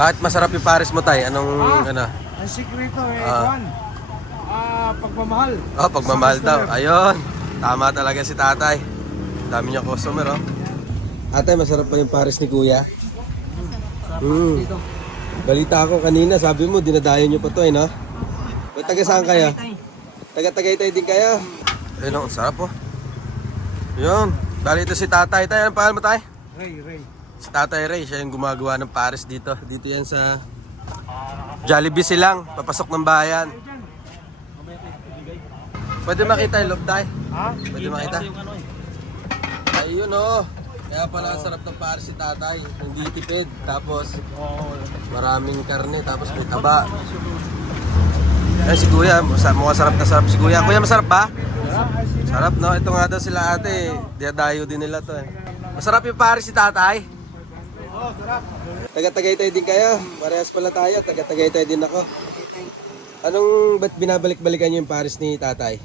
Bakit masarap yung pares mo, tay? Anong, Ah. ano? Ang sikreto eh, Ah. Juan. Ah, pagmamahal. Oh, pagmamahal daw. Ayun. Tama talaga si tatay. Dami niya customer, oh. Ate, masarap pa yung pares ni kuya. Hmm. Balita ako kanina, sabi mo, dinadayo niyo pa to, eh, no? Ba't taga saan kayo? Taga Tagaytay din kayo? Ayun, ang sarap, oh. Yun. Bali ito si tatay. Tay, anong pangalan mo, tay? Ray, Ray. Si Tatay Ray, siya yung gumagawa ng pares dito. Dito yan sa Jollibee silang, papasok ng bayan. Pwede makita yung loob, tay? Ha? Pwede makita? Ayun oh. Kaya pala ang sarap ng pares si tatay. Hindi tipid. Tapos maraming karne. Tapos may taba. Ay si kuya. Mukhang sarap na sarap si kuya. Kuya masarap ba? Sarap no? Ito nga daw sila ate. Diadayo din nila to eh. Masarap yung pares si tatay. Taga-Tagaytay din kayo. Parehas pala tayo. Taga-Tagaytay din ako. Anong ba't binabalik-balikan niyo yung pares ni tatay?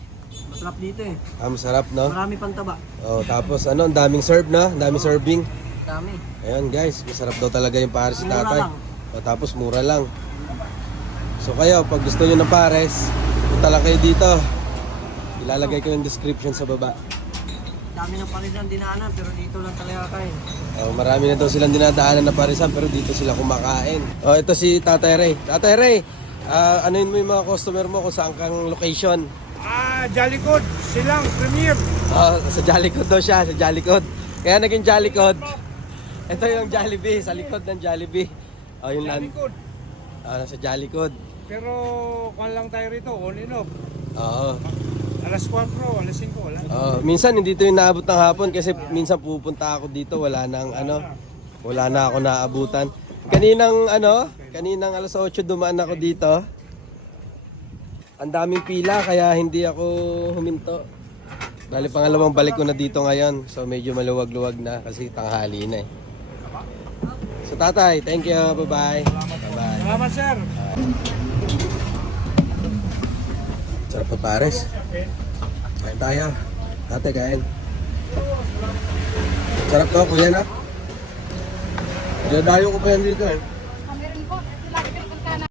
Masarap dito eh. Ah, masarap no? Marami pang taba. Oh, tapos ano, ang daming serve na, ang daming serving. Dami. Ayan guys, masarap daw talaga yung si Mura tatay. lang. O, tapos mura lang. So kayo, pag gusto nyo ng pares, punta lang kayo dito. Ilalagay ko yung description sa baba. Dami ng parisan dinaanan pero dito lang talaga kain. Oh, marami na daw silang dinadaanan na parisan pero dito sila kumakain. Oh, ito si Tatay Ray. Tatay Ray, ah, anuin mo yung mga customer mo kung saan kang location. Ah, Jollycod. Silang Premier. Oh, sa Jollycod daw siya, sa Jollycod. Kaya naging Jollycod. Ito yung Jollibee, sa likod ng Jollibee. Oh, yung land. Jollycod. Ah, sa Jollycod. Pero kung lang tayo rito, on and off. Oo. Alas 4, alas 5, wala. Oo. minsan hindi to yung naabot ng hapon kasi minsan pupunta ako dito, wala nang ano, wala na ako naabutan. Kaninang ano, kaninang alas 8 dumaan ako dito. Ang daming pila kaya hindi ako huminto. Bali pangalawang balik ko na dito ngayon. So medyo maluwag-luwag na kasi tanghali na eh. So tatay, thank you. Bye-bye. Bye-bye. Salamat, sir. Sarap pa pares. Kain tayo. Ate, kain. Sarap to, kuya na. Dadayo ko pa yan dito eh.